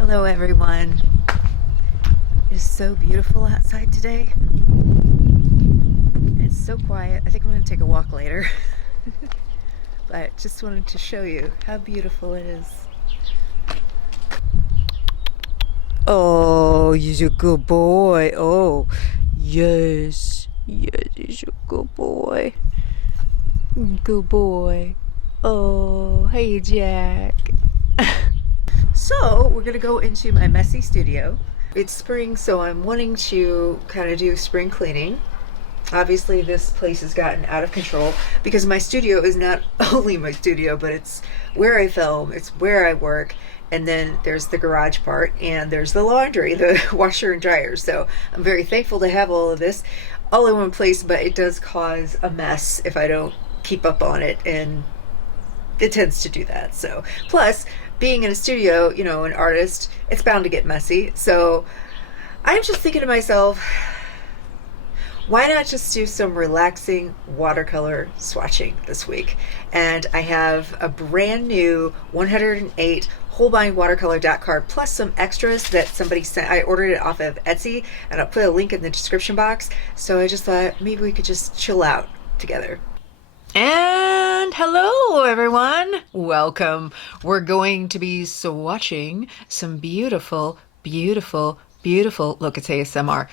Hello everyone. It is so beautiful outside today. And it's so quiet. I think I'm going to take a walk later. But just wanted to show you how beautiful it is. Oh, you're a good boy. Oh, yes. Yes, he's a good boy. Good boy. Oh, hey Jack. So we're gonna go into my messy studio. It's spring, so I'm wanting to kind of do spring cleaning. Obviously this place has gotten out of control because my studio is not only my studio, but it's where I film, it's where I work, and then there's the garage part, and there's the laundry, the washer and dryer. So I'm very thankful to have all of this all in one place, but it does cause a mess if I don't keep up on it, and it tends to do that. So plus being in a studio, you know, an artist, it's bound to get messy. So I'm just thinking to myself, why not just do some relaxing watercolor swatching this week? And I have a brand new 108 Holbein watercolor dot card plus some extras that somebody sent. I ordered it off of Etsy, and I'll put a link in the description box. So I just thought maybe we could just chill out together. And hello everyone, welcome. We're going to be swatching some beautiful, look, it's ASMR,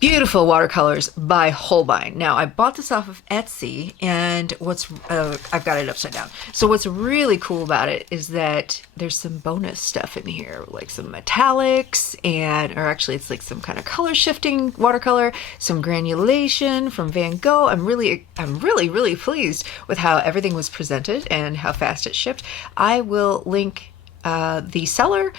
beautiful watercolors by Holbein. Now I bought this off of Etsy, and I've got it upside down. So what's really cool about it is that there's some bonus stuff in here, like some metallics, or actually it's like some kind of color shifting watercolor, some granulation from Van Gogh. I'm really pleased with how everything was presented and how fast it shipped. I will link the seller,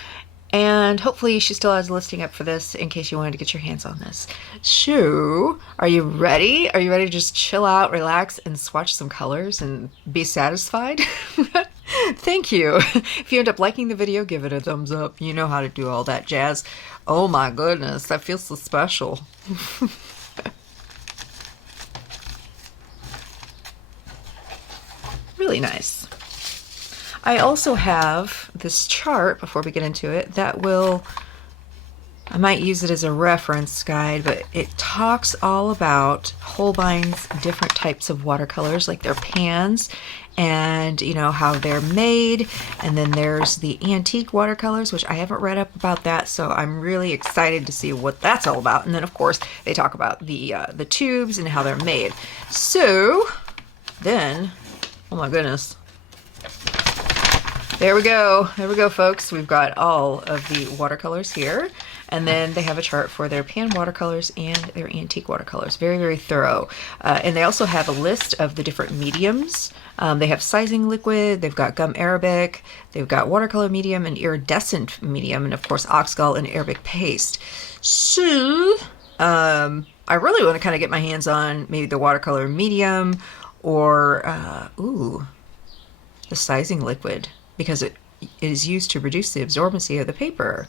and hopefully she still has a listing up for this in case you wanted to get your hands on this. So, are you ready? Are you ready to just chill out, relax, and swatch some colors and be satisfied? Thank you. If you end up liking the video, give it a thumbs up. You know how to do all that jazz. Oh my goodness, that feels so special. Really nice. I also have this chart, before we get into it, that I might use it as a reference guide, but it talks all about Holbein's different types of watercolors, like their pans, and you know how they're made. And then there's the antique watercolors, which I haven't read up about that, so I'm really excited to see what that's all about. And then of course they talk about the tubes and how they're made. So then, oh my goodness. There we go, folks. We've got all of the watercolors here, and then they have a chart for their pan watercolors and their antique watercolors. Very thorough. And they also have a list of the different mediums. They have sizing liquid, they've got gum arabic, they've got watercolor medium and iridescent medium, and of course oxgal and Arabic paste. So I really want to kind of get my hands on maybe the watercolor medium, or the sizing liquid, because it is used to reduce the absorbency of the paper.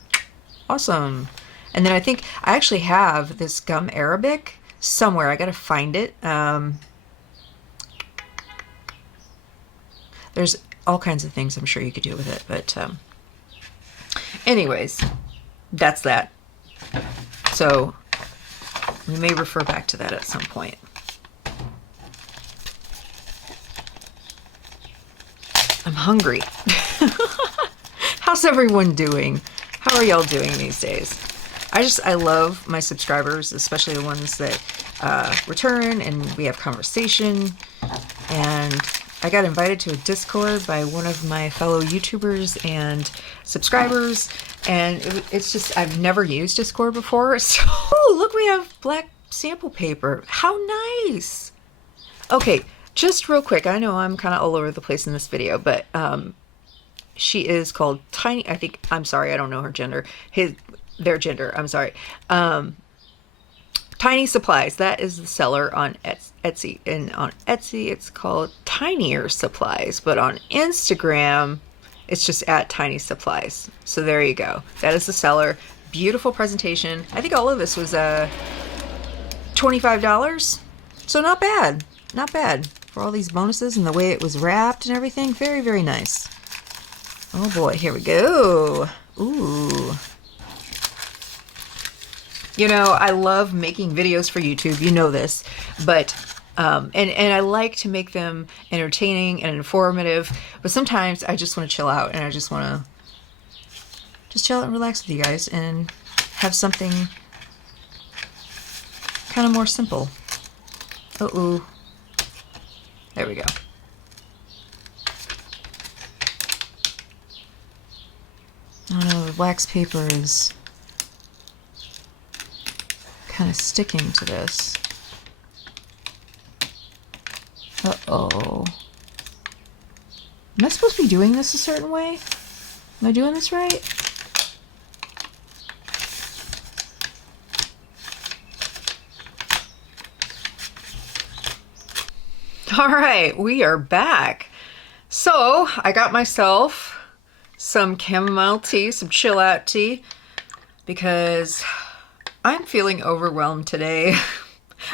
Awesome. And then I think I actually have this gum arabic somewhere. I gotta find it. There's all kinds of things I'm sure you could do with it, but anyways, that's that. So we may refer back to that at some point. I'm hungry. How's everyone doing? How are y'all doing these days? I love my subscribers, especially the ones that return and we have conversation. And I got invited to a Discord by one of my fellow YouTubers and subscribers, and it's just, I've never used Discord before. So, oh, look, we have black sample paper. How nice. Okay. Just real quick, I know I'm kind of all over the place in this video, but she is called Tiny, I'm sorry, I don't know her gender, their gender, I'm sorry. Tiny Supplies, that is the seller on Etsy, and on Etsy it's called tiniersupplies, but on Instagram it's just at Tiny Supplies. So there you go. That is the seller. Beautiful presentation. I think all of this was $25, so not bad. Not bad for all these bonuses and the way it was wrapped and everything. Very nice. Oh boy, here we go. Ooh. You know, I love making videos for YouTube, you know this, but and I like to make them entertaining and informative, but sometimes I just want to chill out and I just want to just chill out and relax with you guys and have something kind of more simple. Uh-oh. There we go. Oh no, the wax paper is kind of sticking to this. Uh-oh. Am I supposed to be doing this a certain way? Am I doing this right? All right, we are back. So I got myself some chamomile tea, some chill out tea, because I'm feeling overwhelmed today.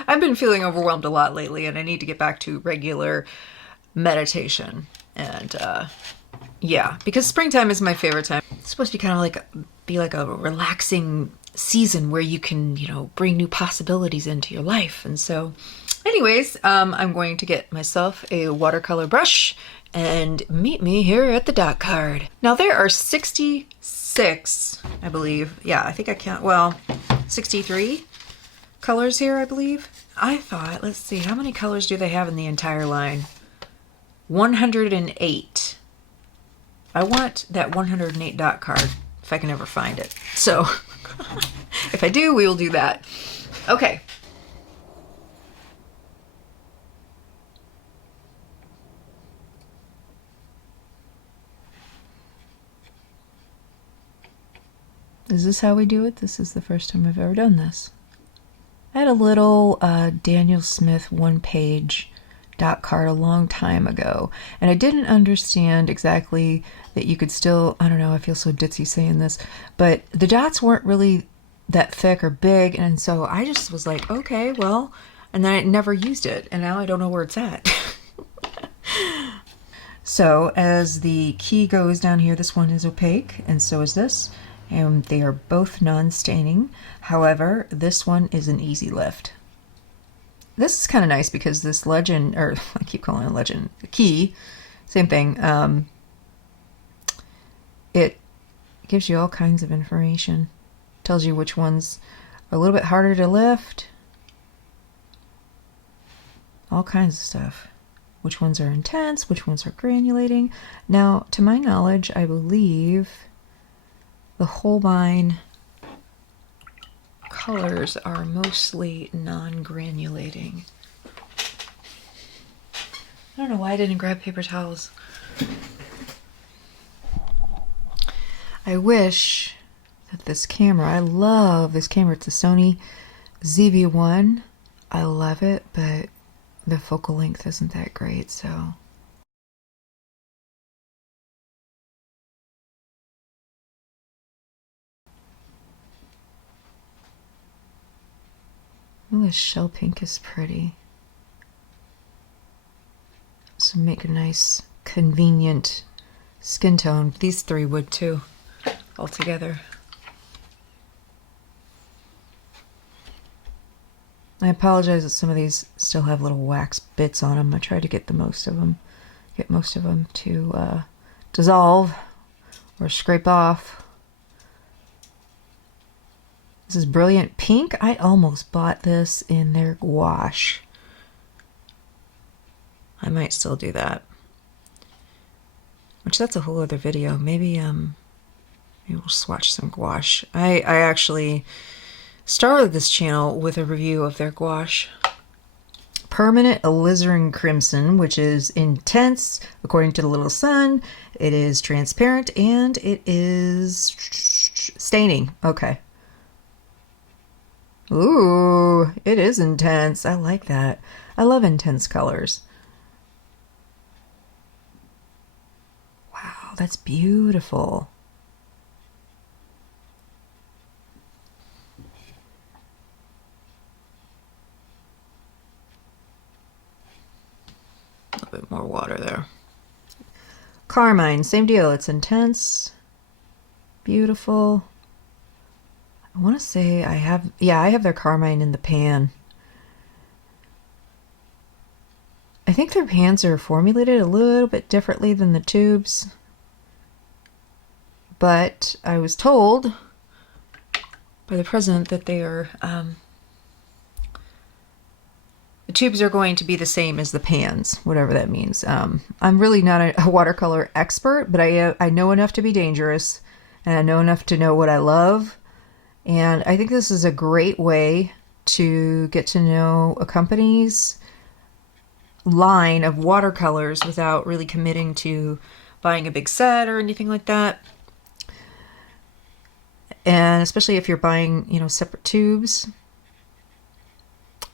I've been feeling overwhelmed a lot lately, and I need to get back to regular meditation. And yeah, because springtime is my favorite time. It's supposed to be kind of like a relaxing season where you can, you know, bring new possibilities into your life. And so anyways, I'm going to get myself a watercolor brush and meet me here at the dot card. Now there are 66, I believe. Yeah, I think I count, well, 63 colors here, I believe. I thought, let's see, how many colors do they have in the entire line? 108. I want that 108 dot card if I can ever find it. So if I do, we will do that. Okay. Is this how we do it? This is the first time I've ever done this. I had a little Daniel Smith one-page dot card a long time ago, and I didn't understand exactly that you could still, I don't know, I feel so ditzy saying this, but the dots weren't really that thick or big, and so I just was like, okay, well, and then I never used it, and now I don't know where it's at. So as the key goes down here, this one is opaque, and so is this. And they are both non-staining. However, this one is an easy lift. This is kind of nice because this legend, or I keep calling it legend, the key, same thing. It gives you all kinds of information. Tells you which ones are a little bit harder to lift. All kinds of stuff. Which ones are intense, which ones are granulating. Now, to my knowledge, I believe the Holbein colors are mostly non-granulating. I don't know why I didn't grab paper towels. I wish that this camera, I love this camera, it's a Sony ZV-1. I love it, but the focal length isn't that great, so. Oh, this shell pink is pretty. So make a nice, convenient skin tone. These three would too, all together. I apologize that some of these still have little wax bits on them. I tried to get most of them to dissolve or scrape off. This is Brilliant Pink. I almost bought this in their gouache. I might still do that. Which that's a whole other video. Maybe we'll swatch some gouache. I actually started this channel with a review of their gouache. Permanent Alizarin Crimson, which is intense according to the Little Sun. It is transparent and it is staining. Okay. Ooh, it is intense. I like that. I love intense colors. Wow, that's beautiful. A little bit more water there. Carmine, same deal. It's intense, beautiful. I want to say I have, yeah, I have their Carmine in the pan. I think their pans are formulated a little bit differently than the tubes. But I was told by the president that they are, the tubes are going to be the same as the pans, whatever that means. I'm really not a watercolor expert, but I know enough to be dangerous, and I know enough to know what I love. And I think this is a great way to get to know a company's line of watercolors without really committing to buying a big set or anything like that. And especially if you're buying, you know, separate tubes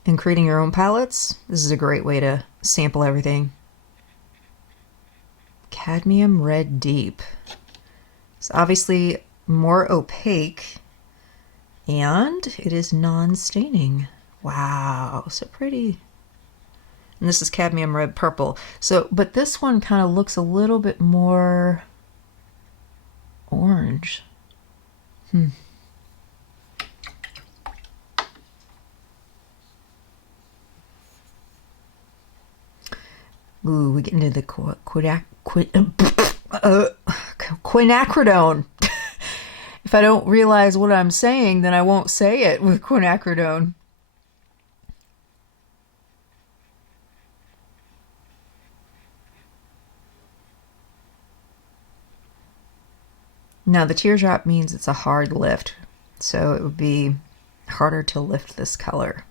and creating your own palettes, this is a great way to sample everything. Cadmium Red Deep. It's obviously more opaque, and it is non-staining. Wow, so pretty. And this is Cadmium Red Purple. So, but this one kind of looks a little bit more orange. Ooh, we get into the quinacridone. If I don't realize what I'm saying, then I won't say it with quinacridone. Now the teardrop means it's a hard lift, so it would be harder to lift this color.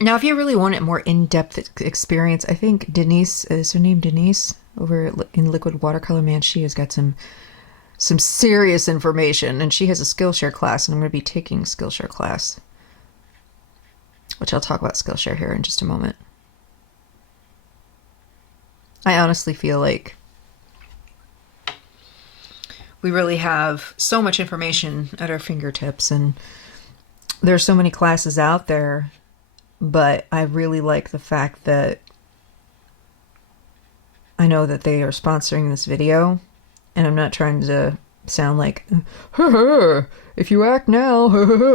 Now, if you really want a more in-depth experience, I think Denise, is her name Denise, over in Liquid Watercolor, man, she has got some serious information, and she has a Skillshare class, and I'm going to be taking Skillshare class, which I'll talk about Skillshare here in just a moment. I honestly feel like we really have so much information at our fingertips, and there's so many classes out there. But I really like the fact that I know that they are sponsoring this video, and I'm not trying to sound like, if you act now,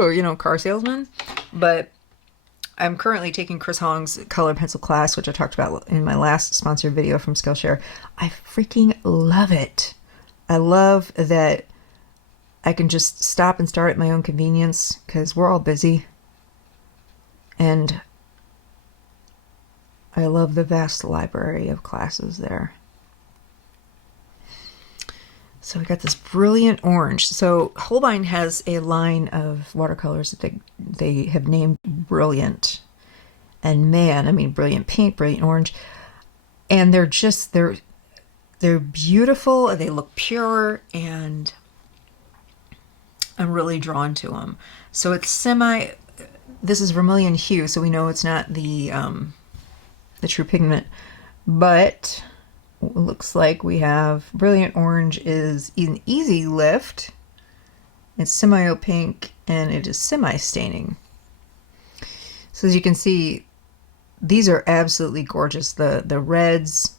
you know, car salesman. But I'm currently taking Chris Hong's color pencil class, which I talked about in my last sponsored video from Skillshare. I freaking love it. I love that I can just stop and start at my own convenience, because we're all busy. And I love the vast library of classes there. So we got this brilliant orange. So Holbein has a line of watercolors that they have named Brilliant. And man, I mean, brilliant pink, brilliant orange. And they're just, they're beautiful, and they look pure, and I'm really drawn to them. So it's this is vermilion hue, so we know it's not the true pigment, but it looks like we have brilliant orange is an easy lift. It's semi-opaque, and it is semi-staining. So as you can see, these are absolutely gorgeous. The reds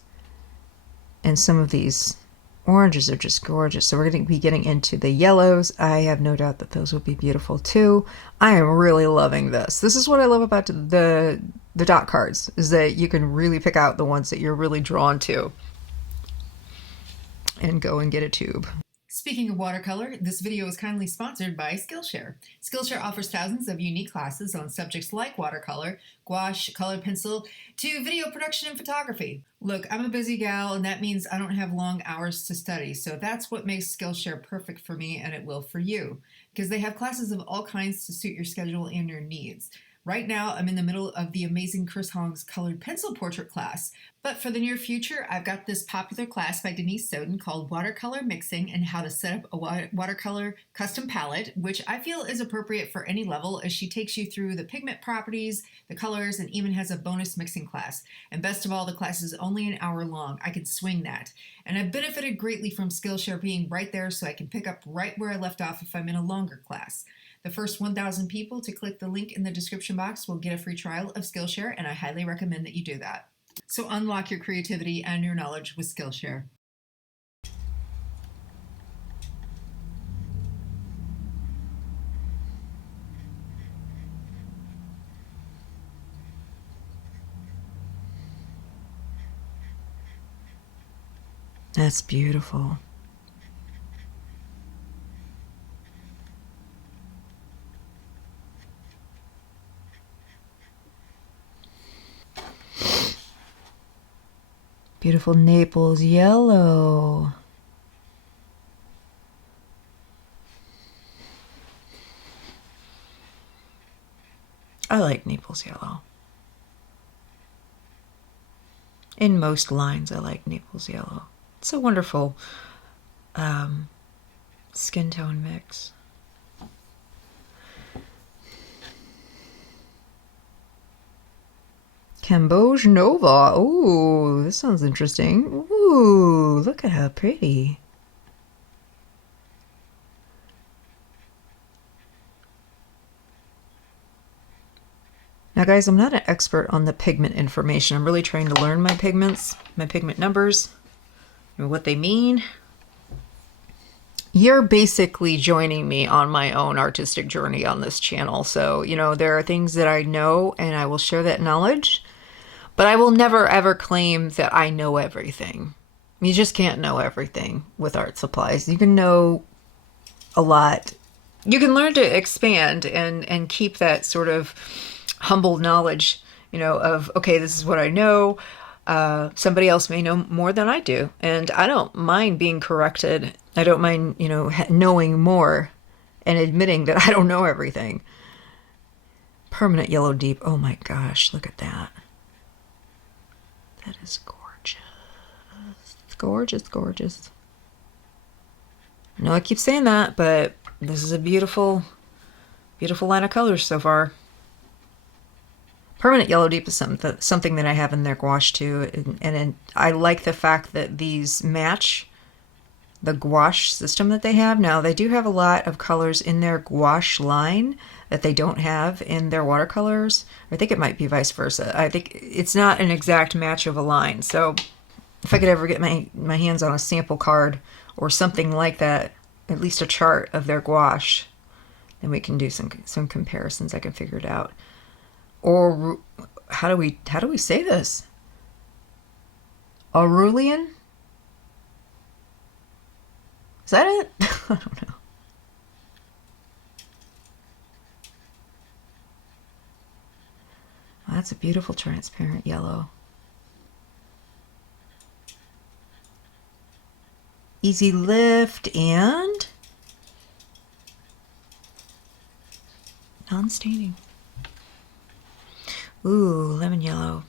and some of these oranges are just gorgeous. So we're going to be getting into the yellows. I have no doubt that those will be beautiful too. I am really loving this. This is what I love about the dot cards, is that you can really pick out the ones that you're really drawn to and go and get a tube. Speaking of watercolor, this video is kindly sponsored by Skillshare. Skillshare offers thousands of unique classes on subjects like watercolor, gouache, colored pencil, to video production and photography. Look, I'm a busy gal, and that means I don't have long hours to study, so that's what makes Skillshare perfect for me, and it will for you, because they have classes of all kinds to suit your schedule and your needs. Right now, I'm in the middle of the amazing Chris Hong's colored pencil portrait class, but for the near future, I've got this popular class by Denise Soden called Watercolor Mixing and How to Set Up a Watercolor Custom Palette, which I feel is appropriate for any level, as she takes you through the pigment properties, the colors, and even has a bonus mixing class. And best of all, the class is only an hour long. I can swing that. And I've benefited greatly from Skillshare being right there, so I can pick up right where I left off if I'm in a longer class. The first 1,000 people to click the link in the description box will get a free trial of Skillshare, and I highly recommend that you do that. So unlock your creativity and your knowledge with Skillshare. That's beautiful. Beautiful Naples yellow. I like Naples yellow. In most lines, I like Naples yellow. It's a wonderful skin tone mix. Camboge Nova. Ooh, this sounds interesting. Ooh, look at how pretty. Now guys, I'm not an expert on the pigment information. I'm really trying to learn my pigments, my pigment numbers, and what they mean. You're basically joining me on my own artistic journey on this channel. So, you know, there are things that I know and I will share that knowledge, but I will never ever claim that I know everything. You just can't know everything with art supplies. You can know a lot. You can learn to expand and keep that sort of humble knowledge, you know, of, okay, this is what I know. Somebody else may know more than I do. And I don't mind being corrected. I don't mind, you know, knowing more and admitting that I don't know everything. Permanent yellow deep. Oh my gosh, look at that. That is gorgeous. Gorgeous, gorgeous. I know I keep saying that, but this is a beautiful, beautiful line of colors so far. Permanent yellow deep is something that I have in their gouache too, and I like the fact that these match the gouache system that they have. Now, they do have a lot of colors in their gouache line that they don't have in their watercolors. I think it might be vice versa. I think it's not an exact match of a line. So if I could ever get my hands on a sample card or something like that, at least a chart of their gouache, then we can do some comparisons. I can figure it out. Or how do we say this? Aurelian? Is that it? I don't know. Well, that's a beautiful transparent yellow. Easy lift and non-staining. Ooh, lemon yellow.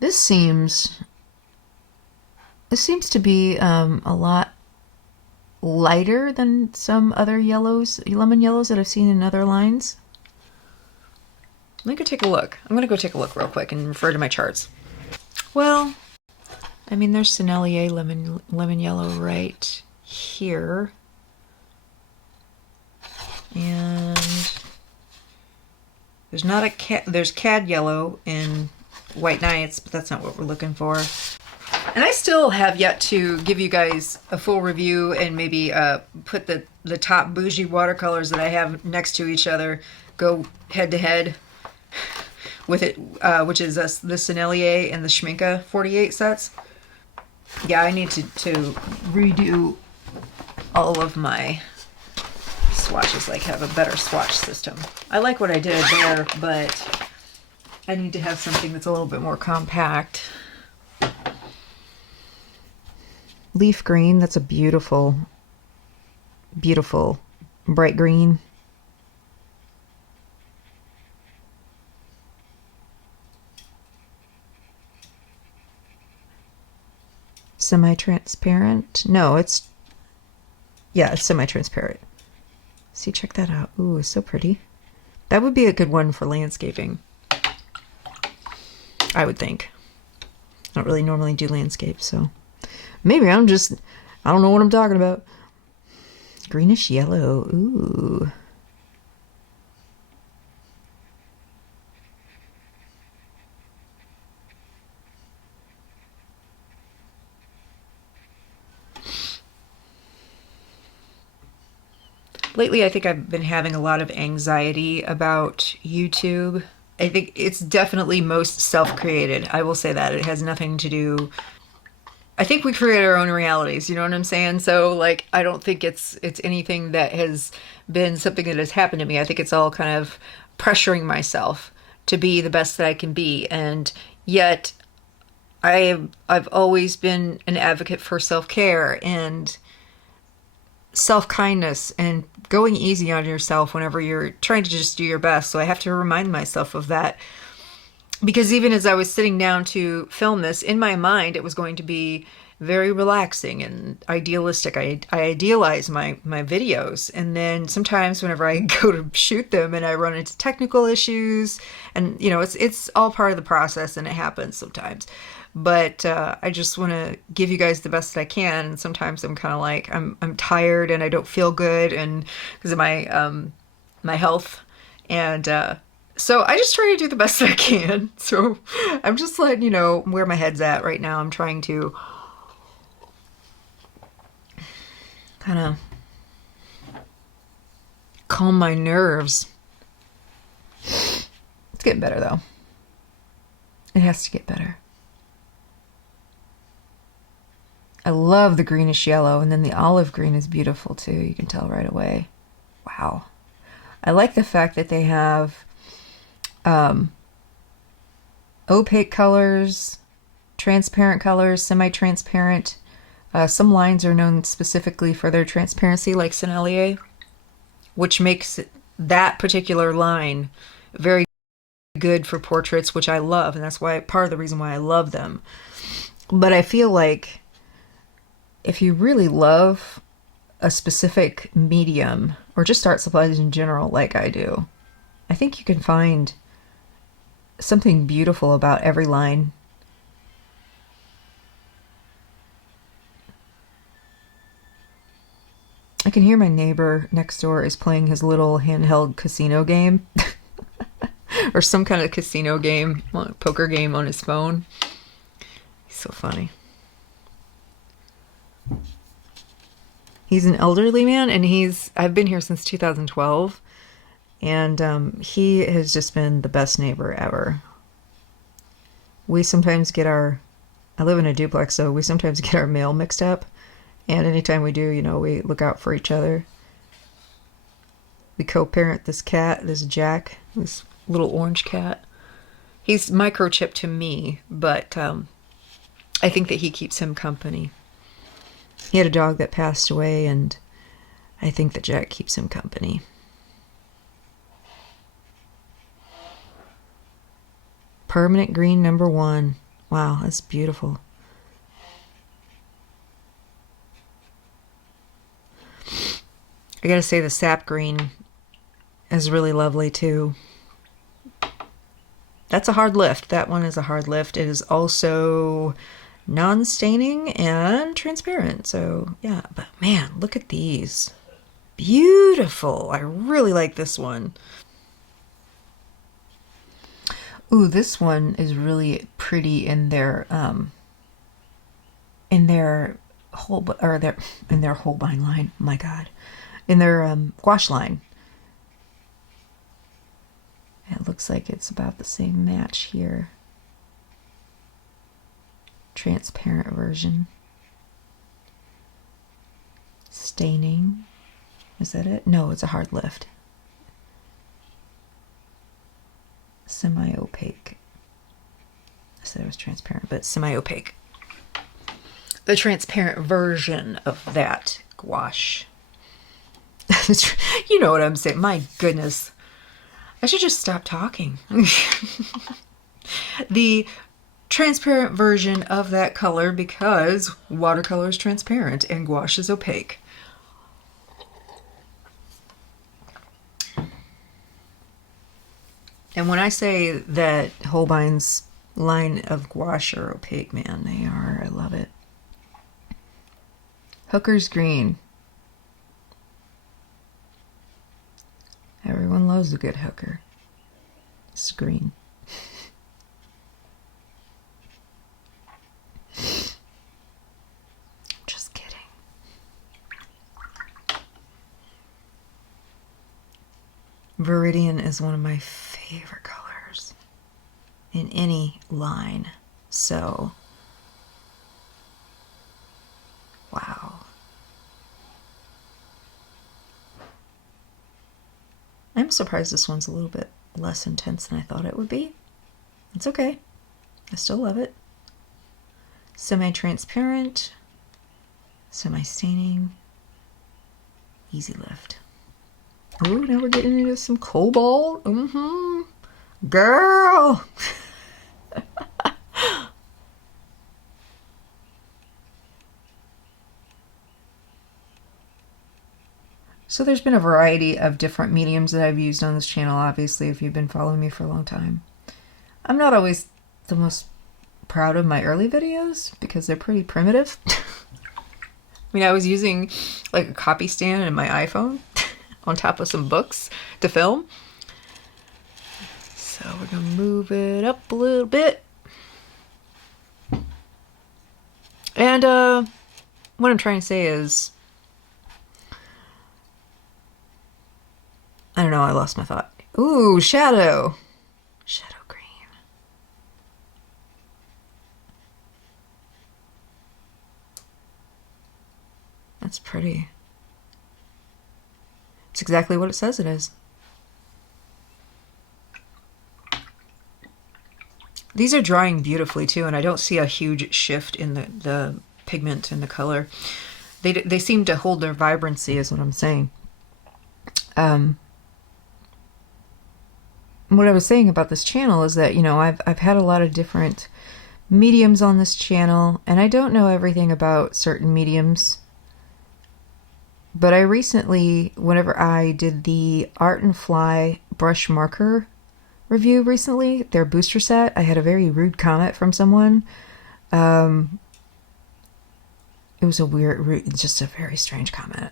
This seems to be a lot lighter than some other yellows, lemon yellows that I've seen in other lines. Let me go take a look. I'm gonna go take a look real quick and refer to my charts. Well, I mean, there's Sennelier lemon yellow right here, and there's cad yellow in White Nights, but that's not what we're looking for. And I still have yet to give you guys a full review and maybe put the top bougie watercolors that I have next to each other, go head to head with it, which is the Sennelier and the Schminke 48 sets. Yeah, I need to redo all of my swatches, like have a better swatch system. I like what I did there, but I need to have something that's a little bit more compact. Leaf green, that's a beautiful, beautiful bright green. Semi-transparent. No, it's semi-transparent. See, check that out. Ooh, it's so pretty. That would be a good one for landscaping, I would think. I don't really normally do landscape, so maybe I'm just I don't know what I'm talking about. Greenish yellow. Ooh. Lately, I think I've been having a lot of anxiety about YouTube. I think it's definitely most self-created. I will say that. It has nothing to do. I think we create our own realities, you know what I'm saying? So like I don't think it's anything that has been something that has happened to me. I think it's all kind of pressuring myself to be the best that I can be. And yet I've always been an advocate for self-care and self-kindness and going easy on yourself whenever you're trying to just do your best. So I have to remind myself of that because even as I was sitting down to film this, in my mind, it was going to be very relaxing and idealistic. I idealize my videos, and then sometimes whenever I go to shoot them and I run into technical issues, and you know, it's all part of the process, and it happens sometimes. But I just want to give you guys the best that I can, and sometimes I'm kind of like I'm tired and I don't feel good, and because of my health, and so I just try to do the best that I can. So I'm just letting you know where my head's at right now. I'm trying to kind of calm my nerves. It's getting better though. It has to get better. I love the greenish yellow, and then the olive green is beautiful too. You can tell right away. Wow. I like the fact that they have opaque colors, transparent colors, semi-transparent. Some lines are known specifically for their transparency, like Sennelier, which makes that particular line very good for portraits, which I love, and that's why part of the reason why I love them. But I feel like if you really love a specific medium, or just art supplies in general, like I do, I think you can find something beautiful about every line. I can hear my neighbor next door is playing his little handheld casino game or some kind of casino game, poker game on his phone. He's so funny. He's an elderly man, and I've been here since 2012, and he has just been the best neighbor ever. We sometimes get I live in a duplex, so we sometimes get our mail mixed up, and anytime we do, you know, we look out for each other. We co-parent this cat, this Jack, this little orange cat. He's microchipped to me, but I think that he keeps him company. He had a dog that passed away, and I think that Jack keeps him company. Permanent green #1. Wow, that's beautiful. I gotta say the sap green is really lovely too. That's a hard lift. That one is a hard lift. It is also non-staining and transparent. So yeah, but man, look at these. Beautiful. I really like this one. Ooh, this one is really pretty in their Holbein line. My God, in their gouache line. It looks like it's about the same match here. Transparent version. Staining. Is that it? No, it's a hard lift. Semi-opaque. I said it was transparent, but semi-opaque. The transparent version of that gouache. You know what I'm saying. My goodness. I should just stop talking. The transparent version of that color, because watercolor is transparent and gouache is opaque. And when I say that Holbein's line of gouache are opaque, man, they are. I love it. Hooker's green. Everyone loves a good hooker. It's green. Just kidding. Viridian is one of my favorite colors in any line. So, wow. I'm surprised this one's a little bit less intense than I thought it would be. It's okay. I still love it. Semi-transparent, semi-staining, easy lift. Ooh, now we're getting into some cobalt. Girl! So there's been a variety of different mediums that I've used on this channel, obviously, if you've been following me for a long time. I'm not always the most proud of my early videos because they're pretty primitive. I mean, I was using like a copy stand and my iPhone on top of some books to film. So we're gonna move it up a little bit. And what I'm trying to say is, I don't know, I lost my thought. Ooh, shadow. Shadow green. That's pretty. It's exactly what it says it is. These are drying beautifully too, and I don't see a huge shift in the pigment and the color. They seem to hold their vibrancy, is what I'm saying. What I was saying about this channel is that, you know, I've had a lot of different mediums on this channel, and I don't know everything about certain mediums. But I recently, whenever I did the Art and Fly brush marker review recently, their booster set, I had a very rude comment from someone. It was a weird, just a very strange comment.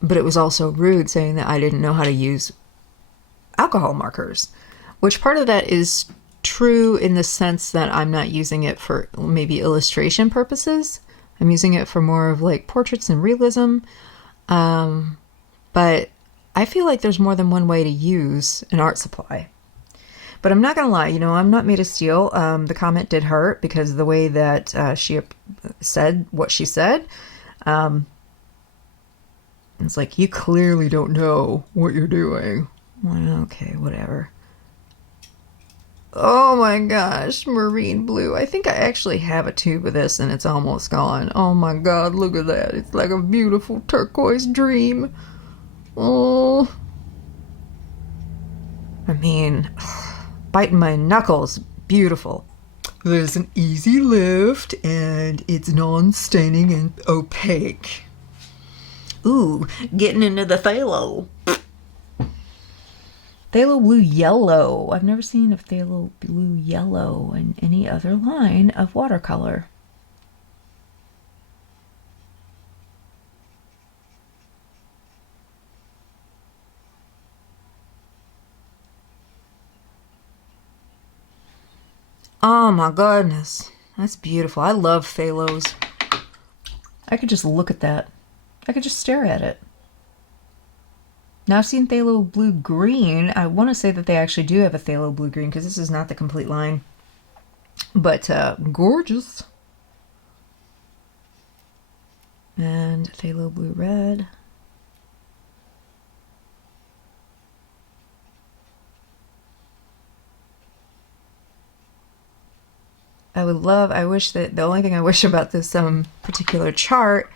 But it was also rude, saying that I didn't know how to use alcohol markers, which part of that is true in the sense that I'm not using it for maybe illustration purposes. I'm using it for more of like portraits and realism. But I feel like there's more than one way to use an art supply. But I'm not gonna lie, you know, I'm not made of steel. The comment did hurt because of the way that she said what she said. It's like, you clearly don't know what you're doing. Well, okay, whatever. Oh my gosh, marine blue. I think I actually have a tube of this and it's almost gone. Oh my god, look at that. It's like a beautiful turquoise dream. Oh. I mean, biting my knuckles. Beautiful. There's an easy lift and it's non-staining and opaque. Ooh, getting into the phthalo. Phthalo blue yellow. I've never seen a phthalo blue yellow in any other line of watercolor. Oh my goodness. That's beautiful. I love phthalos. I could just look at that. I could just stare at it. Now I've seen phthalo blue green. I want to say that they actually do have a phthalo blue green because this is not the complete line. But gorgeous. And phthalo blue red. I wish that, the only thing I wish about this particular chart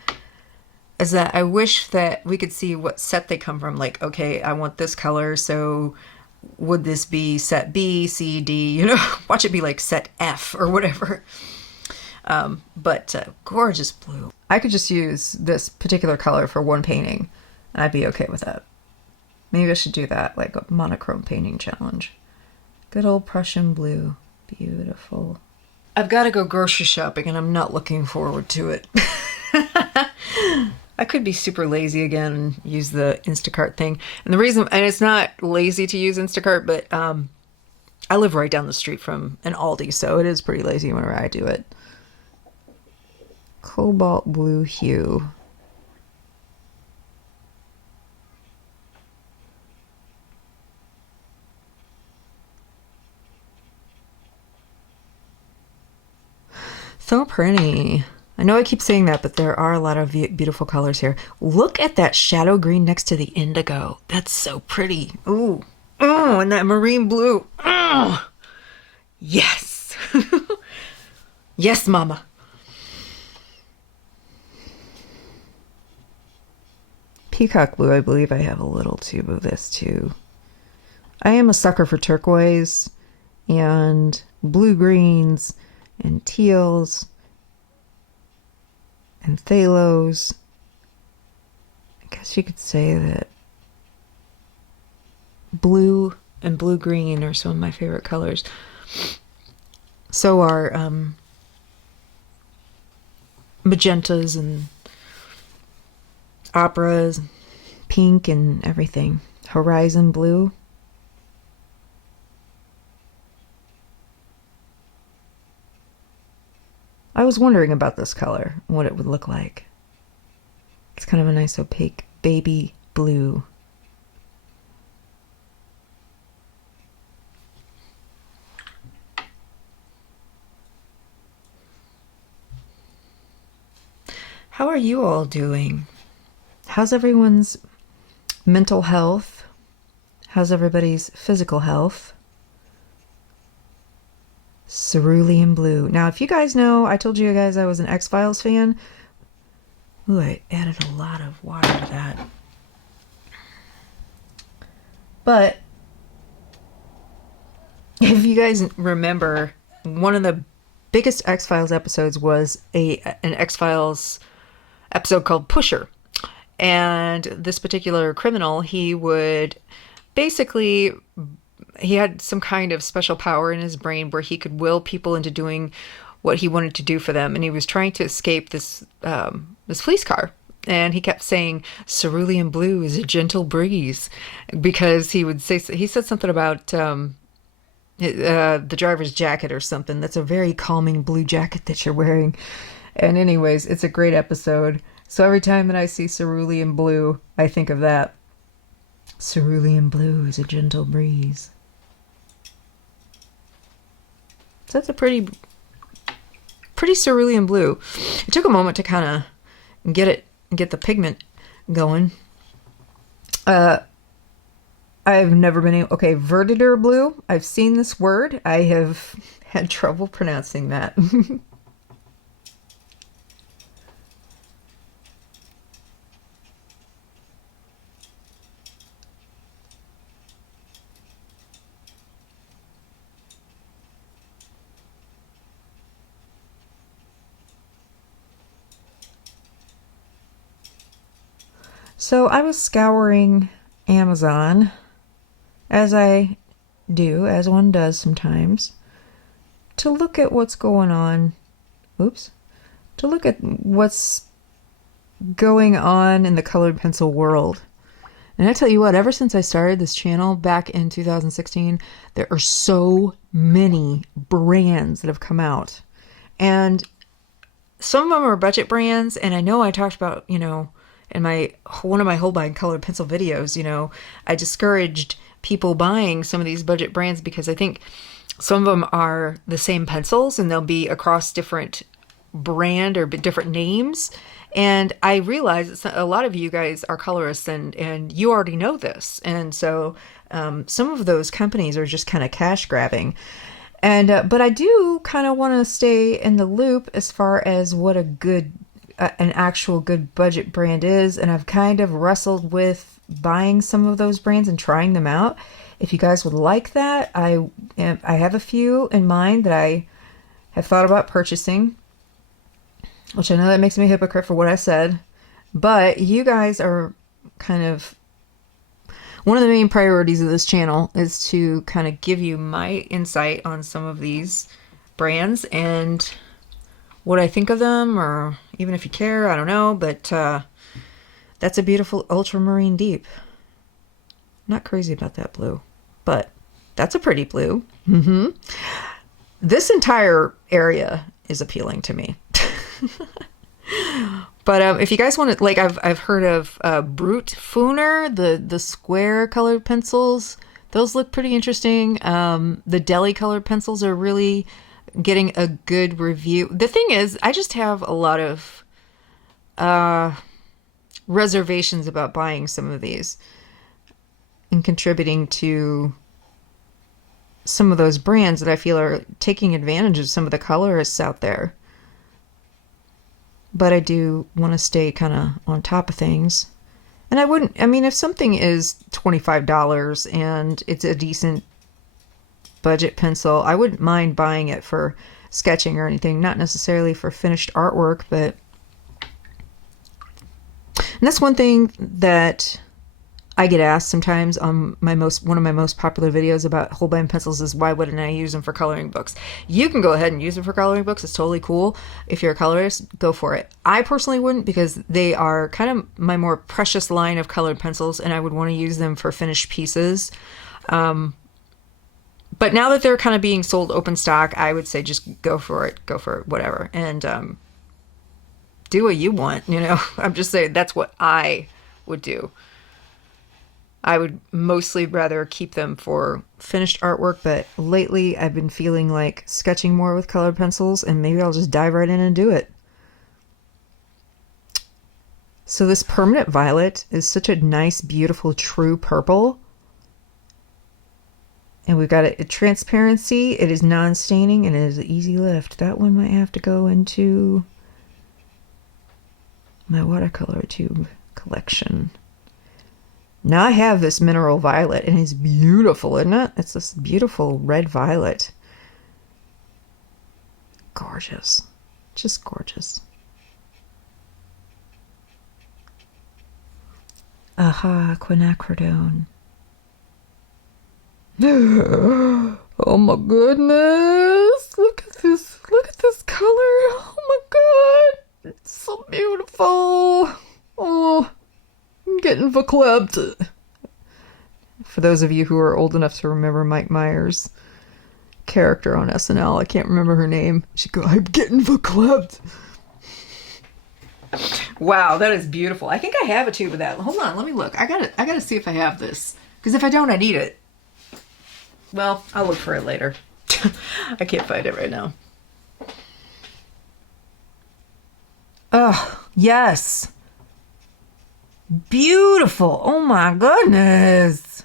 is that I wish that we could see what set they come from. Like, okay, I want this color, so would this be set B, C, D, you know? Watch it be like set F or whatever. But gorgeous blue. I could just use this particular color for one painting, and I'd be okay with that. Maybe I should do that, like a monochrome painting challenge. Good old Prussian blue. Beautiful. I've got to go grocery shopping, and I'm not looking forward to it. I could be super lazy again and use the Instacart thing. And the reason, and it's not lazy to use Instacart, but I live right down the street from an Aldi, so it is pretty lazy whenever I do it. Cobalt blue hue. So pretty. I know I keep saying that, but there are a lot of beautiful colors here. Look at that shadow green next to the indigo. That's so pretty. Ooh. Oh, and that marine blue. Oh, yes. Yes, mama. Peacock blue, I believe I have a little tube of this too. I am a sucker for turquoise and blue greens and teals and phthalos. I guess you could say that blue and blue green are some of my favorite colors. So are magentas and operas, pink and everything. Horizon blue. I was wondering about this color, what it would look like. It's kind of a nice opaque baby blue. How are you all doing? How's everyone's mental health? How's everybody's physical health? Cerulean blue. Now, if you guys know, I told you guys I was an X-Files fan. Ooh, I added a lot of water to that. But if you guys remember, one of the biggest X-Files episodes was an X-Files episode called Pusher. And this particular criminal, he would basically, he had some kind of special power in his brain where he could will people into doing what he wanted to do for them. And he was trying to escape this police car. And he kept saying, cerulean blue is a gentle breeze. Because he would say, he said something about the driver's jacket or something. That's a very calming blue jacket that you're wearing. And anyways, it's a great episode. So every time that I see cerulean blue, I think of that. Cerulean blue is a gentle breeze. So that's a pretty cerulean blue. It took a moment to kind of get the pigment going. I've never been able, okay, verditer blue. I've seen this word. I have had trouble pronouncing that. So I was scouring Amazon, as I do, as one does sometimes, to look at what's going on. Oops. To look at what's going on in the colored pencil world. And I tell you what, ever since I started this channel back in 2016, there are so many brands that have come out. And some of them are budget brands, and I know I talked about, you know, in one of my Holbein colored pencil videos, you know, I discouraged people buying some of these budget brands because I think some of them are the same pencils and they'll be across different brand or different names. And I realize a lot of you guys are colorists and you already know this. And so some of those companies are just kind of cash grabbing. And but I do kind of want to stay in the loop as far as what a good an actual good budget brand is, and I've kind of wrestled with buying some of those brands and trying them out. If you guys would like that, I have a few in mind that I have thought about purchasing, which I know that makes me a hypocrite for what I said, but you guys are kind of one of the main priorities of this channel is to kind of give you my insight on some of these brands and what I think of them, or even if you care, I don't know, but That's a beautiful ultramarine deep. Not crazy about that blue, but that's a pretty blue. This entire area is appealing to me. But if you guys want to, like, I've heard of Brute Fooner, the square colored pencils. Those look pretty interesting. The deli colored pencils are really getting a good review. The thing is, I just have a lot of reservations about buying some of these and contributing to some of those brands that I feel are taking advantage of some of the colorists out there. But I do want to stay kind of on top of things. And I mean, if something is $25 and it's a decent budget pencil, I wouldn't mind buying it for sketching or anything, not necessarily for finished artwork, but... And that's one thing that I get asked sometimes on one of my most popular videos about Holbein pencils is, why wouldn't I use them for coloring books? You can go ahead and use them for coloring books. It's totally cool. If you're a colorist, go for it. I personally wouldn't, because they are kind of my more precious line of colored pencils, and I would want to use them for finished pieces. But now that they're kind of being sold open stock, I would say just go for it, whatever. And do what you want, you know. I'm just saying that's what I would do. I would mostly rather keep them for finished artwork, but lately I've been feeling like sketching more with colored pencils, and maybe I'll just dive right in and do it. So this permanent violet is such a nice, beautiful, true purple. And we've got a transparency. It is non-staining, and it is an easy lift. That one might have to go into my watercolor tube collection. Now I have this mineral violet, and it's beautiful, isn't it? It's this beautiful red violet. Gorgeous. Just gorgeous. Aha, quinacridone. Oh my goodness. Look at this. Look at this color. Oh my god. It's so beautiful. Oh, I'm getting verklempt. For those of you who are old enough to remember Mike Myers' character on SNL, I can't remember her name. She'd go, I'm getting verklempt. Wow, that is beautiful. I think I have a tube of that. Hold on, let me look. I gotta see if I have this. Because if I don't, I need it. Well, I'll look for it later. I can't find it right now. Oh, yes. Beautiful. Oh my goodness.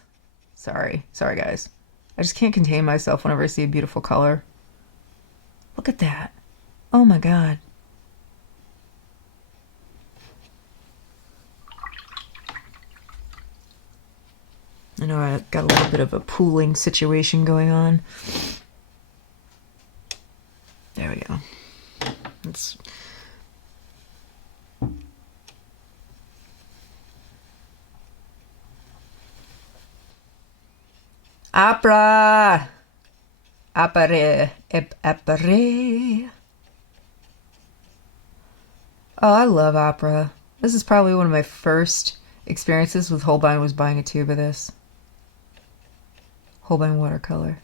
Sorry guys. I just can't contain myself whenever I see a beautiful color. Look at that. Oh my god. I know I got a little bit of a pooling situation going on. There we go. It's opera. Appare. Appare. Oh, I love opera. This is probably one of my first experiences with Holbein, was buying a tube of this. Holbein watercolor.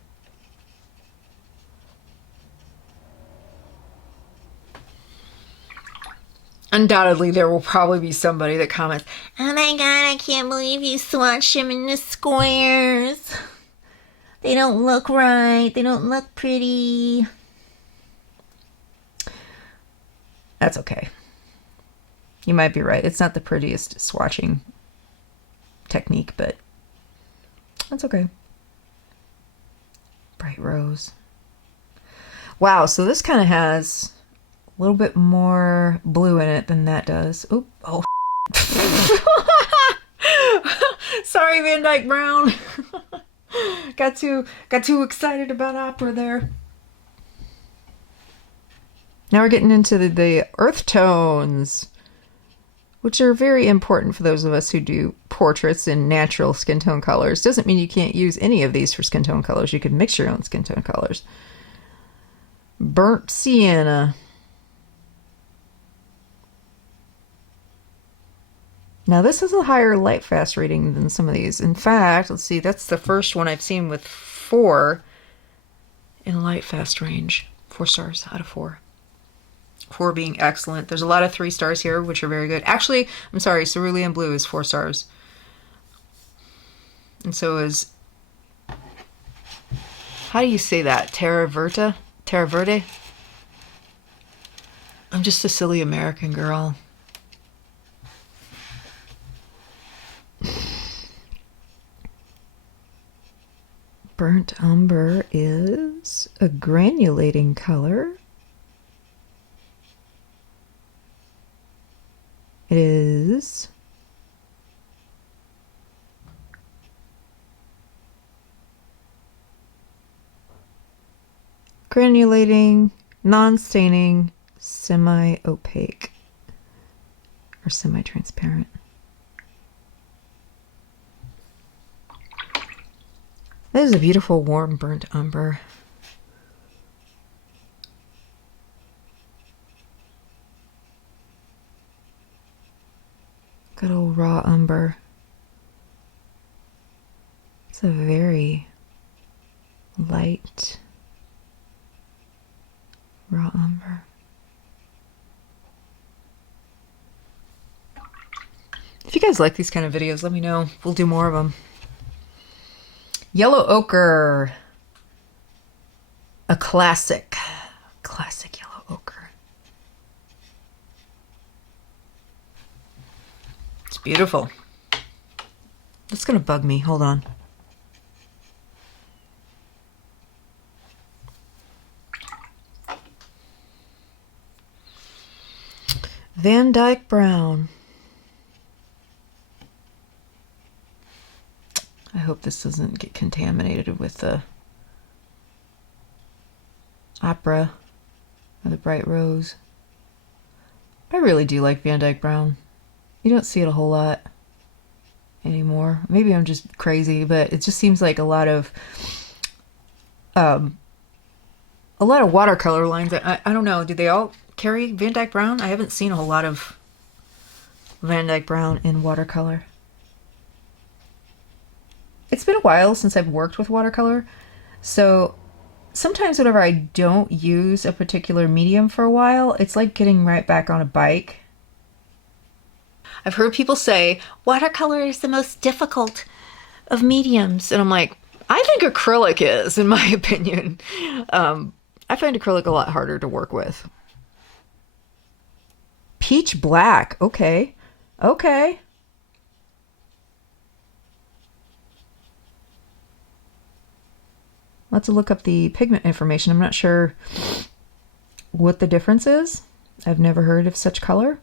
Undoubtedly, there will probably be somebody that comments, oh my god, I can't believe you swatched them in the squares. They don't look right. They don't look pretty. That's okay. You might be right. It's not the prettiest swatching technique, but that's okay. Bright rose. Wow, so this kind of has a little bit more blue in it than that does. Oop. Oh. Sorry, Van Dyke Brown. got too excited about opera there. Now we're getting into the earth tones, which are very important for those of us who do portraits in natural skin tone colors. Doesn't mean you can't use any of these for skin tone colors. You can mix your own skin tone colors. Burnt sienna. Now this is a higher light fast rating than some of these. In fact, let's see, that's the first one I've seen with 4 in light fast range. 4 stars out of 4. 4 being excellent. There's a lot of 3 stars here, which are very good. Actually, I'm sorry, Cerulean Blue is 4 stars. And so is, how do you say that? Terra Verta? Terra Verde? I'm just a silly American girl. Burnt Umber is a granulating color. It is granulating, non-staining, semi-opaque, or semi-transparent. This is a beautiful warm burnt umber. Good old raw umber. It's a very light raw umber. If you guys like these kind of videos, let me know. We'll do more of them. Yellow Ochre. A classic. Classic yellow ochre. It's beautiful. It's gonna bug me. Hold on. Van Dyke Brown. I hope this doesn't get contaminated with the opera or the bright rose. I really do like Van Dyke Brown. You don't see it a whole lot anymore. Maybe I'm just crazy, but it just seems like a lot of watercolor lines. I don't know. Do they all carry Van Dyke Brown? I haven't seen a whole lot of Van Dyke Brown in watercolor. It's been a while since I've worked with watercolor, so sometimes whenever I don't use a particular medium for a while, it's like getting right back on a bike. I've heard people say watercolor is the most difficult of mediums, and I'm like, I think acrylic is, in my opinion. I find acrylic a lot harder to work with. Peach black. Okay. Okay. Let's look up the pigment information. I'm not sure what the difference is. I've never heard of such color.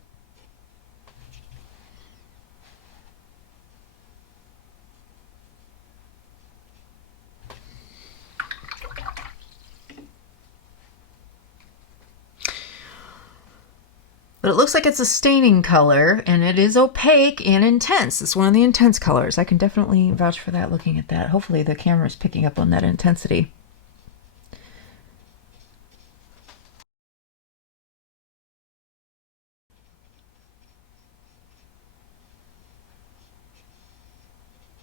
But it looks like it's a staining color, and it is opaque and intense. It's one of the intense colors. I can definitely vouch for that looking at that. Hopefully the camera is picking up on that intensity.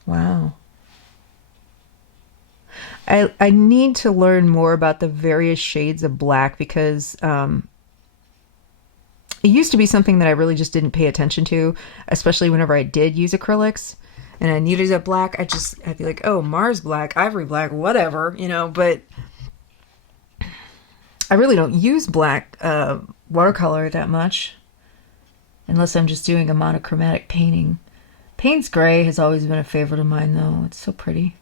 Wow. I need to learn more about the various shades of black because it used to be something that I really just didn't pay attention to, especially whenever I did use acrylics and I needed a black. I'd be like, oh, Mars black, Ivory black, whatever, you know, but I really don't use black watercolor that much unless I'm just doing a monochromatic painting. Payne's Gray has always been a favorite of mine, though. It's so pretty.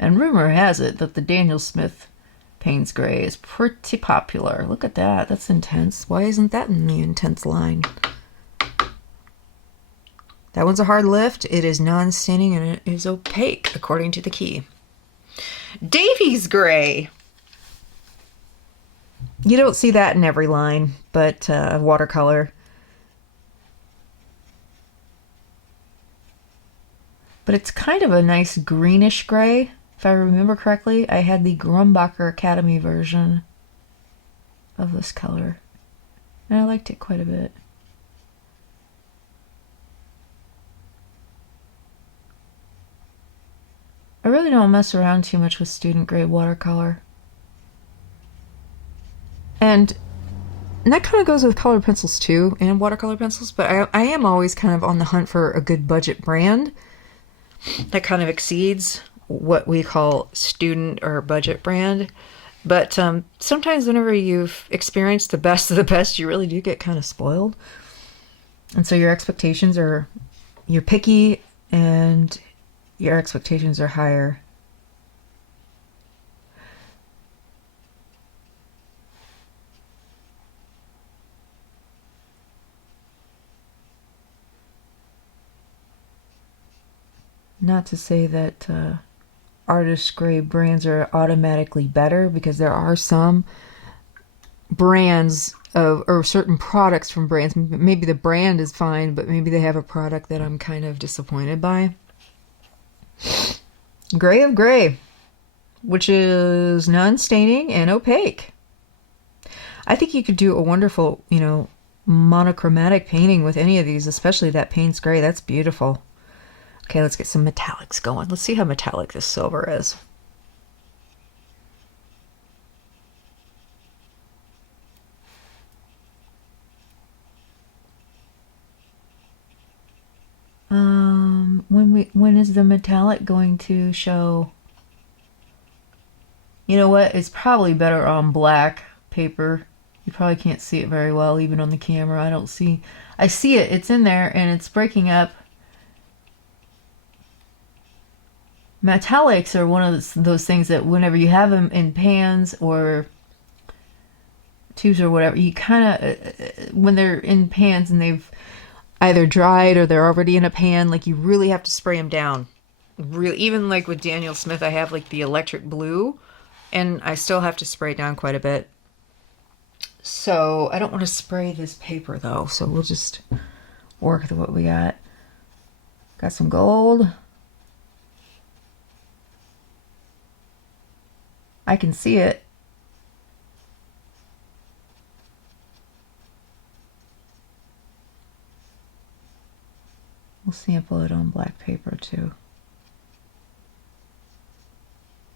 And rumor has it that the Daniel Smith Payne's Gray is pretty popular. Look at that. That's intense. Why isn't that in the intense line? That one's a hard lift. It is non-staining and it is opaque, according to the key. Davies Gray. You don't see that in every line, but watercolor. But it's kind of a nice greenish gray. If I remember correctly, I had the Grumbacher Academy version of this color, and I liked it quite a bit. I really don't mess around too much with student grade watercolor. And that kind of goes with colored pencils too, and watercolor pencils, but I am always kind of on the hunt for a good budget brand that kind of exceeds what we call student or budget brand. But sometimes whenever you've experienced the best of the best, you really do get kind of spoiled. And so your expectations are, you're picky and your expectations are higher. Not to say that artist grade brands are automatically better, because there are some brands of, or certain products from brands, maybe the brand is fine, but maybe they have a product that I'm kind of disappointed by. Gray of Gray, which is non-staining and opaque. I think you could do a wonderful, you know, monochromatic painting with any of these, especially that Payne's Gray. That's beautiful. Okay, let's get some metallics going. Let's see how metallic this silver is. When is the metallic going to show? You know what? It's probably better on black paper. You probably can't see it very well, even on the camera. I see it. It's in there, and it's breaking up. Metallics are one of those things that whenever you have them in pans or tubes or whatever, you kind of, when they're in pans and they've either dried or they're already in a pan, like you really have to spray them down. Really, even like with Daniel Smith, I have like the electric blue, and I still have to spray down quite a bit. So I don't want to spray this paper though, so we'll just work with what we got. Got some gold. I can see it. We'll sample it on black paper too.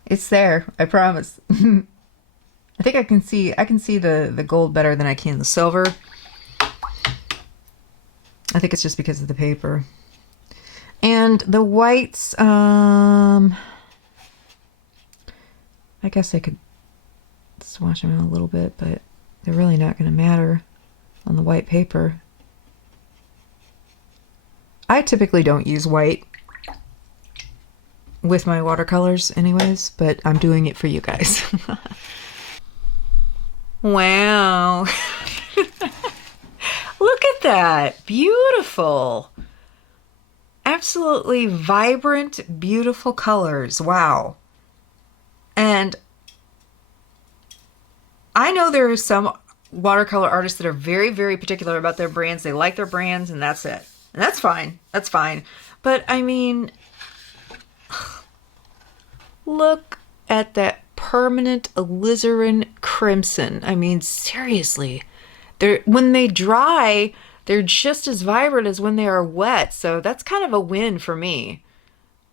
It's there, I promise. I think I can see the gold better than I can the silver. I think it's just because of the paper. And the whites, I guess I could swatch them out a little bit, but they're really not going to matter on the white paper. I typically don't use white with my watercolors anyways, but I'm doing it for you guys. Wow. Look at that. Beautiful. Absolutely vibrant, beautiful colors. Wow. And I know there are some watercolor artists that are very, very particular about their brands. They like their brands and that's it. And that's fine. That's fine. But I mean, look at that permanent alizarin crimson. I mean, seriously. When they dry, they're just as vibrant as when they are wet. So that's kind of a win for me.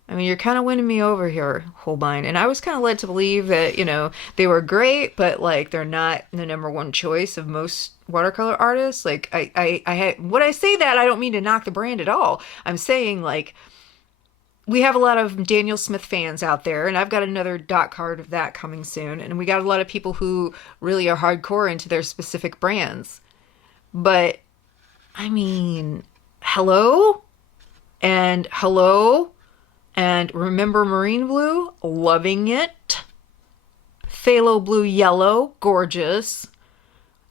I mean, you're kind of winning me over here, Holbein. And I was kind of led to believe that, you know, they were great, but like they're not the #1 choice of most watercolor artists. Like when I say that, I don't mean to knock the brand at all. I'm saying like we have a lot of Daniel Smith fans out there, and I've got another dot card of that coming soon. And we got a lot of people who really are hardcore into their specific brands. But I mean, hello and hello. And remember Marine Blue? Loving it. Phthalo Blue Yellow, gorgeous.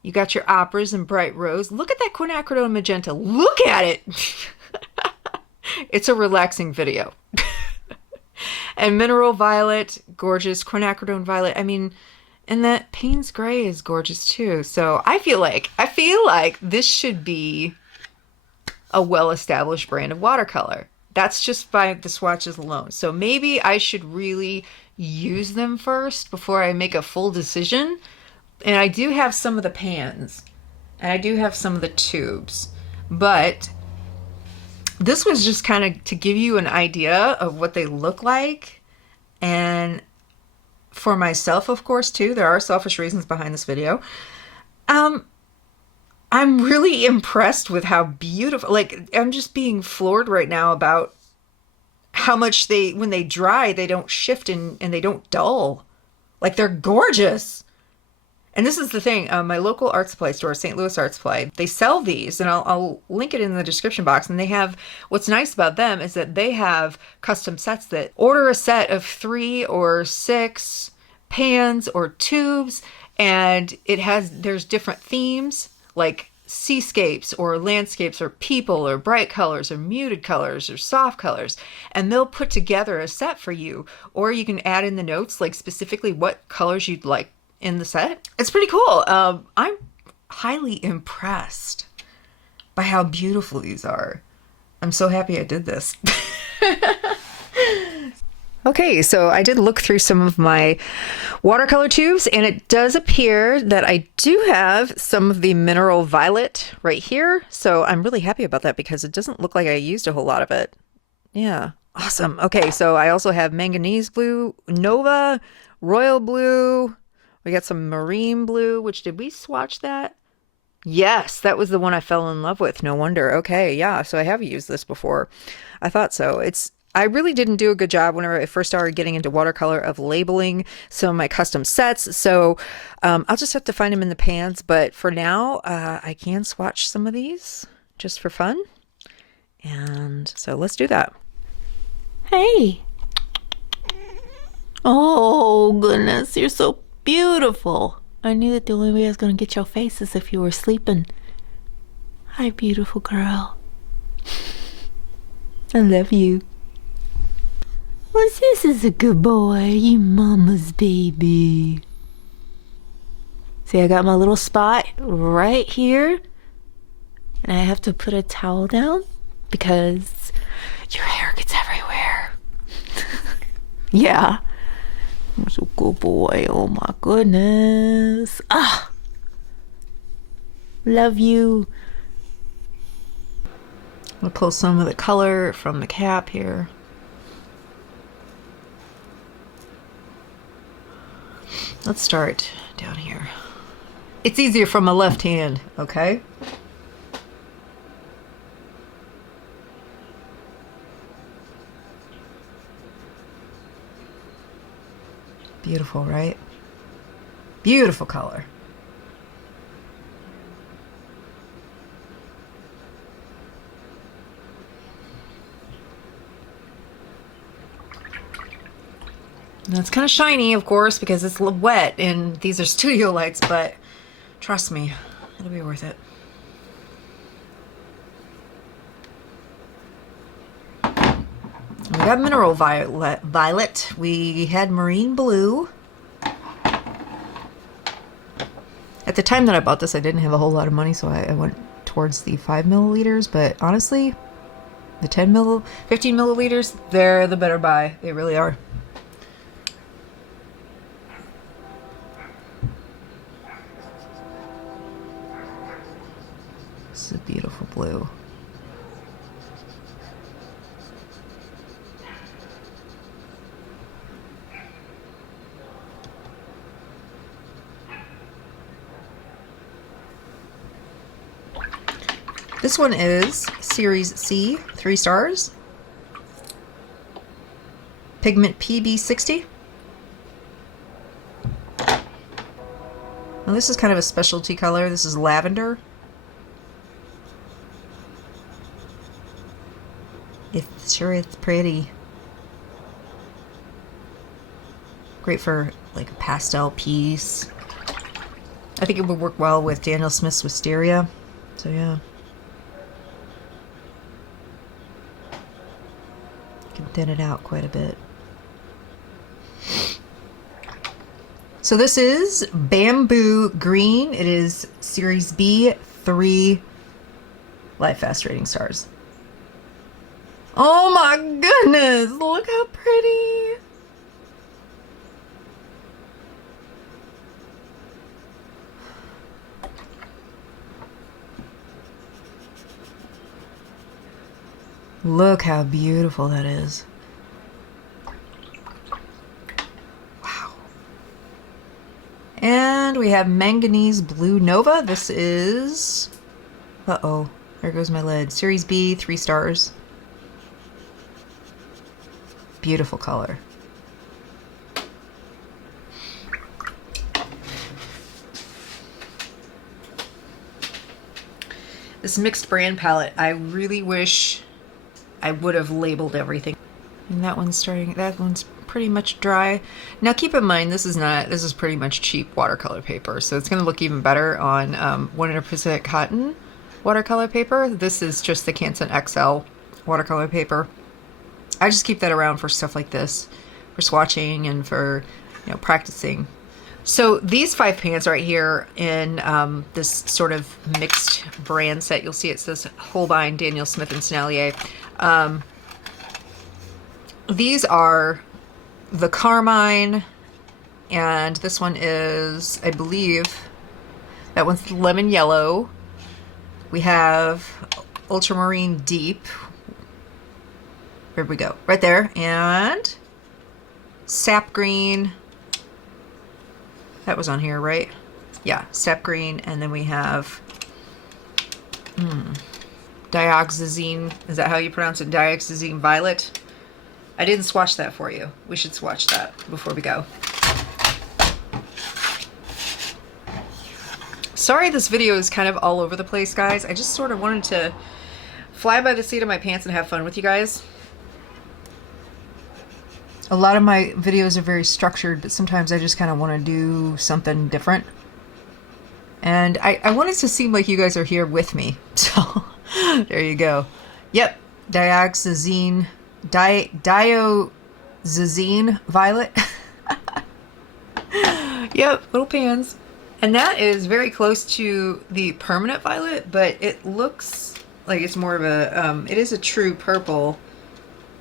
You got your operas and bright rose. Look at that quinacridone magenta. Look at it. It's a relaxing video. And mineral violet, gorgeous. Quinacridone violet. I mean, and that Payne's Gray is gorgeous too. So I feel like this should be a well-established brand of watercolor. That's just by the swatches alone. So maybe I should really use them first before I make a full decision. And I do have some of the pans. And I do have some of the tubes. But this was just kind of to give you an idea of what they look like. And for myself, of course, too, there are selfish reasons behind this video. Um, I'm really impressed with how beautiful, like, I'm just being floored right now about how much when they dry, they don't shift and they don't dull. Like, they're gorgeous. And this is the thing, my local art supply store, St. Louis Art Supply, they sell these, and I'll link it in the description box. And they have, what's nice about them is that they have custom sets that order a set of 3 or 6 pans or tubes, and there's different themes, like seascapes or landscapes or people or bright colors or muted colors or soft colors, and they'll put together a set for you, or you can add in the notes, like specifically what colors you'd like in the set. It's pretty cool. I'm highly impressed by how beautiful these are. I'm so happy I did this. Okay, so I did look through some of my watercolor tubes, and it does appear that I do have some of the mineral violet right here. So I'm really happy about that because it doesn't look like I used a whole lot of it. Yeah, awesome. Okay, so I also have manganese blue, Nova, royal blue. We got some marine blue, which did we swatch that? Yes, that was the one I fell in love with. No wonder. Okay, yeah, so I have used this before. I thought so. I really didn't do a good job whenever I first started getting into watercolor of labeling some of my custom sets. So I'll just have to find them in the pans. But for now, I can swatch some of these just for fun. And so let's do that. Hey. Oh, goodness. You're so beautiful. I knew that the only way I was going to get your face is if you were sleeping. Hi, beautiful girl. I love you. Well, this is a good boy. You mama's baby. See, I got my little spot right here. And I have to put a towel down because your hair gets everywhere. Yeah. You're so good boy. Oh my goodness. Ah. Love you. I'll pull some of the color from the cap here. Let's start down here. It's easier from my left hand, okay? Beautiful, right? Beautiful color. Now it's kind of shiny, of course, because it's wet and these are studio lights, but trust me, it'll be worth it. We got mineral violet. We had marine blue. At the time that I bought this, I didn't have a whole lot of money, so I went towards the 5 milliliters, but honestly, the 15 milliliters, they're the better buy. They really are. This is a beautiful blue. This one is Series C, 3 stars. Pigment PB60. Now this is kind of a specialty color. This is lavender. It's pretty. Great for like a pastel piece. I think it would work well with Daniel Smith's Wisteria. So yeah. Can thin it out quite a bit. So this is Bamboo Green. It is Series B, 3 Life Fast rating stars. Oh my goodness, look how pretty. Look how beautiful that is. And we have Manganese Blue Nova. This is, uh-oh, there goes my lid. Series B, 3 stars. Beautiful color. This mixed brand palette, I really wish I would have labeled everything. And that one's pretty much dry. Now keep in mind, this is pretty much cheap watercolor paper, so it's gonna look even better on 100% cotton watercolor paper. This is just the Canson XL watercolor paper. I just keep that around for stuff like this, for swatching and for, you know, practicing. So these 5 pans right here in this sort of mixed brand set, you'll see it says Holbein, Daniel Smith, and Sennelier. These are the Carmine, and this one is, I believe, that one's the Lemon Yellow. We have Ultramarine Deep. Here we go, right there, and Sap Green. That was on here, right? Yeah, Sap Green, and then we have Dioxazine. Is that how you pronounce it? Dioxazine Violet. I didn't swatch that for you. We should swatch that before we go. Sorry this video is kind of all over the place, guys. I just sort of wanted to fly by the seat of my pants and have fun with you guys. A lot of my videos are very structured, but sometimes I just kind of want to do something different. And I want it to seem like you guys are here with me. So, there you go. Yep, Dioxazine Violet. Yep, little pans. And that is very close to the permanent violet, but it looks like it's more of a, it is a true purple.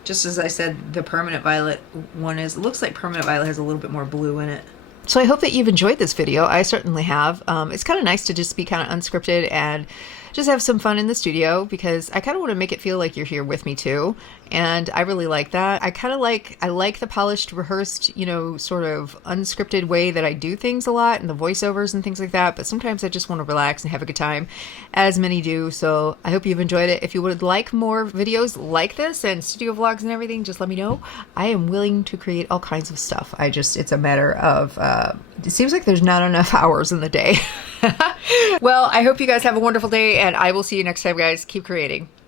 Just as I said, the permanent violet one is, it looks like permanent violet has a little bit more blue in it. So I hope that you've enjoyed this video. I certainly have. It's kind of nice to just be kind of unscripted and just have some fun in the studio, because I kind of want to make it feel like you're here with me too. And I really like that. I like the polished, rehearsed, you know, sort of unscripted way that I do things a lot, and the voiceovers and things like that. But sometimes I just want to relax and have a good time, as many do. So I hope you've enjoyed it. If you would like more videos like this and studio vlogs and everything, just let me know. I am willing to create all kinds of stuff. It's a matter of, it seems like there's not enough hours in the day. Well, I hope you guys have a wonderful day, and I will see you next time, guys. Keep creating.